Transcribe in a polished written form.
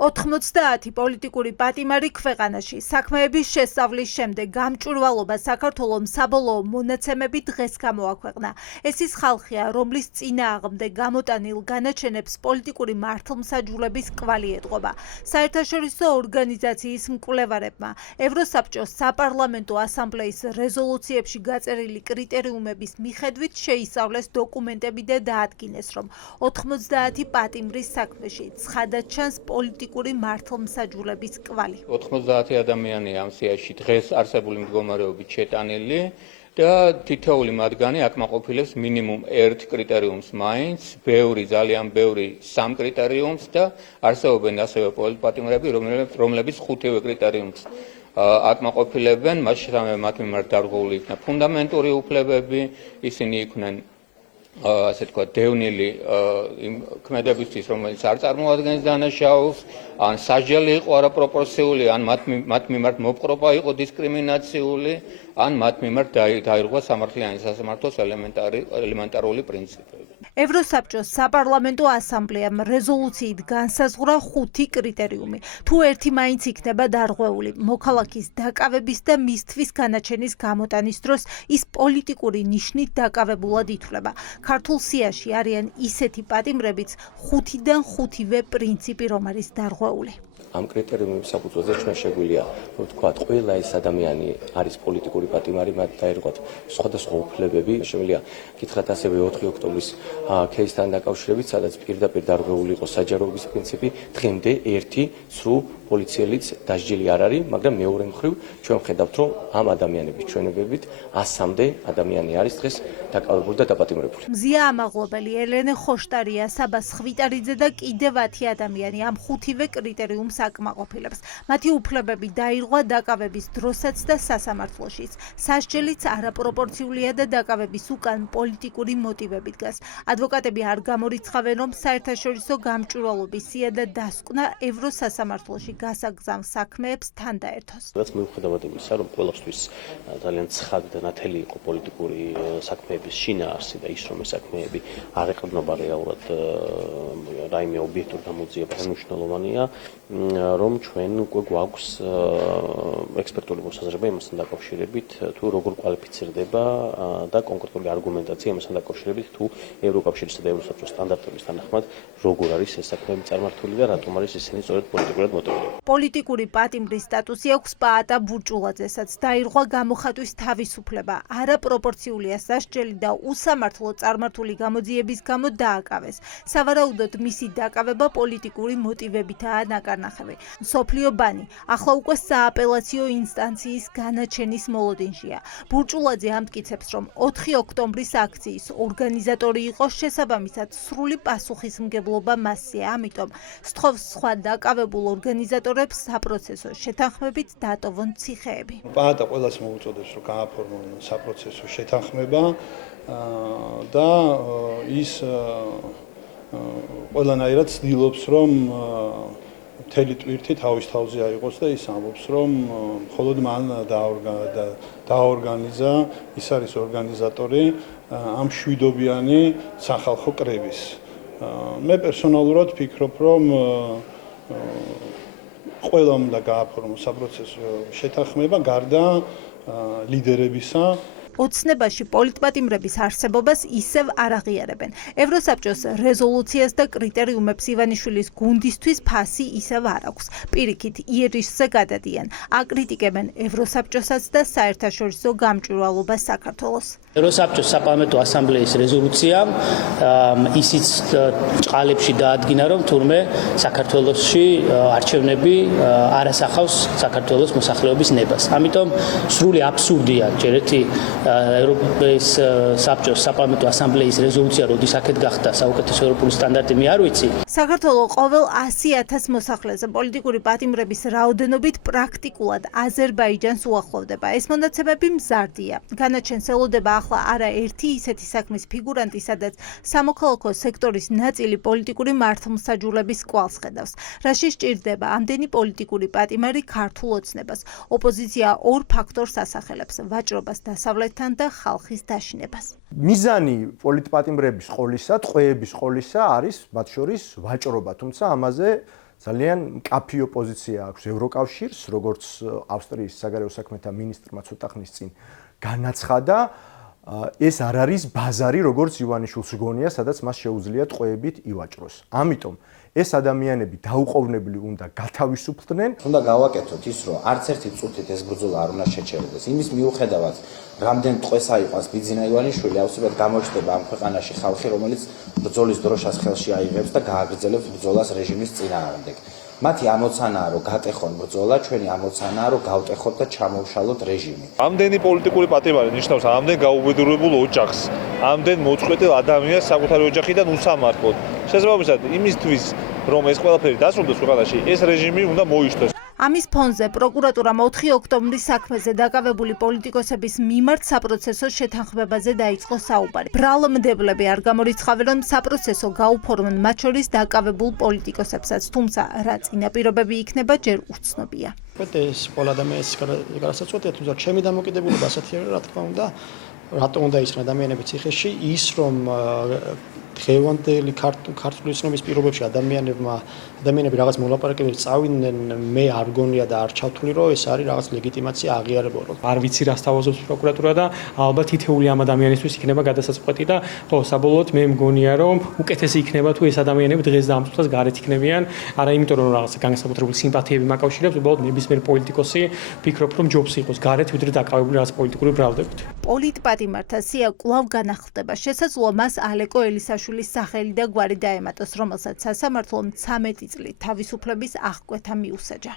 90 პოლიტიკური პატიმარი ქვეყანაში საქმეების შესწავლის შემდეგ გამჭვირვალობა საქართველოს საბოლოო მონაცემები დღეს გამოაქვეყნა. ეს ის ხალხია, რომლის წინააღმდეგ გამოტანილ განაჩენებს პოლიტიკური მართლმსაჯულების კვალი ეტყობა. საერთაშორისო ორგანიზაციის მკვლევარებმა ევროსაბჭოს საპარლამენტო ასამბლეის რეზოლუციებში გაწერილი კრიტერიუმების მიხედვით შეისწავლეს დოკუმენტები და დაადგინეს, რომ 90 პატიმრის საქმეში ცხადად ჩანს პოლიტიკური მართლმსაჯულების კვალი. 90 ადამიანი ამ სიაში დღეს არსებული მდგომარეობით შეტანილი და თითოეული მათგანი აკმაყოფილებს მინიმუმ ერთ კრიტერიუმს მაინც, ძალიან ბევრი სამ კრიტერიუმს და არსებობენ ასევე პოლიტპატიმრები, რომლებიც ხუთივე კრიტერიუმს აკმაყოფილებენ, მათ მიმართ დარღვეული იქნა ფუნდამენტური უფლებები, ისინი იყვნენ ასე თქვა დევნილი იმ ქმედებისთვის, რომელიც არ წარმოადგენს დანაშაულს, ან სასჯელი იყო არაპროპორციული, ან მათ მიმართ მოპყრობა იყო დისკრიმინაციული, ან მათ მიმართ დაირღვა სამართლიანი სასამართლოს ელემენტარული პრინციპები. ევროსაბჭოს საპარლამენტო ასამბლეამ რეზოლუციით განსაზღვრა 5 კრიტერიუმი. თუ ერთი მაინც იქნება დარღვეული, მოქალაქის დაკავების და მისთვის განაჩენის გამოტანის დროს ის პოლიტიკური ნიშნით დაკავებულად ითვლება. ქართულ სიაში არიან ისეთი პატიმრებიც 5-დან 5-ვე პრინციპი რომ არის დარღვეული. ამ კრიტერიუმების საფუძველზე ჩვენ შეგვიძლია ვთქვათ, ყველა ეს ადამიანი არის პოლიტიკური პატიმარი, მათ დაერღვათ სხვადასხვა უფლებები. შეგვიძლია გითხრათ ასევე 4 ოქტომბრის кейსთან დაკავშირებით, სადაც პირდაპირ დარღვეული იყო საჯაროების პრინციპი, დღემდე ერთი სრულ პოლიციელიც დასჯილი არ არის, მაგრამ მეორე მხრივ ჩვენ ვხედავთ, რომ ამ ადამიანების ჩვენებებით 100-მდე ადამიანი არის დღეს დაკავებული და დაპატიმრებული. მზია ამაღლობელი, ელენე ხოშტარია, საბა სხვიტარიძე და კიდევ 10 ადამიანი ამ 5-ვე კრიტერიუმს აკმაყოფილებს. მათი უფლებები დაირღვა დაკავების დროსაც და სასამართლოშიც. სასჯელიც არაპროპორციულია და დაკავების უკან პოლიტიკური მოტივები დგას. ადვოკატები არ გამორიცხავენ, რომ საერთაშორისო გამჭვირვალობის სია და დასკვნა ევროსასამართლოში გასაგზავნ საქმეებს თან დაერთოს. რაც მიუხედავად იმისა, რომ ყველასთვის ძალიან ცხადი და ნათელი იყო პოლიტიკური საქმეების შინაარსი და ის, რომ ეს საქმეები არ ეყრდნობა რეალურად რაიმე ობიექტურ გამოძიებას, მნიშვნელოვანია, რომ ჩვენ უკვე გვაქვს ექსპერტული მოსაზრება იმასთან დაკავშირებით, თუ როგორ კვალიფიცირდება და კონკრეტული არგუმენტაცია იმასთან დაკავშირებით, თუ ევროკავშირისა და ევროსაბჭოს სტანდარტების თანახმად როგორ არის ეს საქმეები წარმართული და რატომ არის ისინი სწორედ პოლიტიკურად მოტივირებული. პოლიტიკური პატიმრის სტატუსი აქვს პაატა ბურჭულაძესაც. დაირღვა გამოხატვის თავისუფლება, არაპროპორციულია სასჯელი და უსამართლო წარმართული გამოძიების გამო დააკავეს. სავარაუდოდ მისი დაკავება პოლიტიკური მოტივებითაა ნაკარნახევი. მსოფლიო ბანი ახლა უკვე სააპელაციო ინსტანციის განაჩენის მოლოდინშია. ბურჭულაძე ამტკიცებს, რომ 4 ოქტომბრის აქციის ორგანიზატორი იყო, შესაბამისად სრული პასუხისმგებლობა მასზე. ამიტომ სთხოვს სხვა დაკავებულ ორგანიზატორებს საპროცესო შეთანხმებით დატოვონ ციხეები. პაატა ყველას მოუწოდებს, რომ გააფორმონ საპროცესო შეთანხმება და ის ყველანაირად ცდილობს, რომ მთელი ტვირთი თავის თავზე აიღოს და ის ამბობს, რომ მხოლოდ მან დაორგანიზა, ის არის ორგანიზატორი ამ შვიდობიანი სახალხო კრების. მე პერსონალურად ვფიქრობ, რომ ყველა უნდა გააფორმოს საპროცესო შეთანხმება გარდა ლიდერებისა. ოცნებაში პოლიტპატიმრების არსებობას ისევ არ აღიარებენ. ევროსაბჭოს რეზოლუციას და კრიტერიუმებს ივანიშვილის გუნდისთვის ფასი ისევ არ აქვს. პირიქით იერიშზე გადადიან. აკრიტიკებენ ევროსაბჭოსაც და საერთაშორისო გამჭვირვალობას საქართველოს. ევროსაბჭოს საპარლამენტო ასამბლეის რეზოლუცია ისიც ჭყალებში დაადგინა, რომ თურმე საქართველოში არჩევნები არ ასახავს საქართველოს მოსახლეობის ნებას. ამიტომ სრული აბსურდია ჯერ ერთი ევროპის საბჭოს საპარლამენტო ასამბლეის რეზოლუცია, როდის აქეთ გახდა საუკეთესო ევროპული სტანდარტი, მე არ ვიცი. საქართველოს ყოველ 100,000 მოსახლეზე პოლიტიკური პატიმრების რაოდენობით პრაქტიკულად აზერბაიჯანს უახლოვდება. ეს მონაცემები მზარდია. განაჩენს ელოდება ახლა არა ერთი ისეთი საქმის ფიგურანტი, სადაც სამოქალაქო სექტორის ნაწილი პოლიტიკური მართლმსაჯულების კვალს ხედავს. რაში სჭირდება ამდენი პოლიტიკური პატიმარი ქართულ ოცნებას. ოპოზიცია ორ ფაქტორს ასახელებს: ვაჭრობას დასავლეთთან და ხალხის დაშინებას. მიზანი პოლიტპატიმრების ყოლისა, ტყვეების ყოლისა არის მათ შორის ვაჭრობა, თუმცა ამაზე ძალიან მკაფიო პოზიცია აქვს ევროკავშირს, როგორც ავსტრიის საგარეო საქმეთა მინისტრმა ცოტა ხნის წინ განაცხადა, ეს არ არის ბაზარი, როგორც ივანიშვილს გონია, სადაც მას შეუძლია ტყვეებით ივაჭროს. ამიტომ ეს ადამიანები დაუყოვნებლივ უნდა გათავისუფლდნენ. უნდა გავაკეთოთ ის, რომ არც ერთი წუთით ეს ბრძოლა არ უნდა შეჩერდეს. იმის მიუხედავად, რამდენ ტყვეს აიყვანს ბიძინა ივანიშვილი, აუცილებლად გამოჩნდება ამ ქვეყანაში ხალხი, რომელიც ბრძოლის დროშას ხელში აიღებს და გააგრძელებს ბრძოლას რეჟიმის წინააღმდეგ. მათი ამოცანაა, რომ გატეხონ ბრძოლა, ჩვენი ამოცანაა, რომ გავტეხოთ და ჩამოვშალოთ რეჟიმი. ამდენი პოლიტიკური პატიმარი ნიშნავს ამდენ გაუბედურებულ ოჯახს, ამდენ მოწყვეტილ ადამიანს საკუთარი ოჯახიდან უსამართლოდ. შესაბამისად, იმისთვის, რომ ეს ყველაფერი დასრულდეს ქვეყანაში, ეს რეჟიმი უნდა მოიშთოს. ამის ფონზე პროკურატურამ 4 ოქტომბრის საქმეზე დაკავებული პოლიტიკოსების მიმართ საპროცესო შეთანხმებაზე დაიწყო საუბარი. ბრალმდებლები არ გამორიცხავენ, რომ საპროცესო გაუფორმონ მათ შორის დაკავებულ პოლიტიკოსებსაც, თუმცა რა წინაპირობები იქნება, ჯერ უცნობია. ეს ყველა ადამიანის გარსაცვეთია, თუმცა ჩემი დამოკიდებულება ასეთი არის, რა თქმა უნდა, რატომ უნდა ისრენ ადამიანები ციხეში, ის რომ დღევანდელი ქართული ცნობის პირობებში ადამიანები რაღაც მოლაპარაკებებს წავიდნენ, მე არ გონია და არ ჩავთვლი, რომ ეს არის რაღაც ლეგიტიმაცია აღიარებოდი. არ ვიცი რა სთავაზობს პროკურატურა და ალბათ თითეული ამ ადამიანისთვის იქნება გადასაწყვეტი და ხო, საბოლოოდ მე მგონია, რომ უკეთესი იქნება თუ ეს ადამიანები დღეს და ამ წუთას გარეთ იქნებიან, არა იმიტომ რომ რაღაც განსაკუთრებული სიმპათიები მაკავშირებს, უბრალოდ ნებისმიერ პოლიტიკოსი ფიქრობ, რომ ჯობს იყოს გარეთ, ვიდრე დაკავებული რაღაც პოლიტიკური ბრალდებით. პოლიტპატიმართა სია კვლავ განახლდება. შესაძლოა მას ალეკო ელისაშვილის სახელი და გვარი დაემატოს, რომელსაც სასამართლომ 13 წლით თავისუფლების აღკვეთა მიუსაჯა.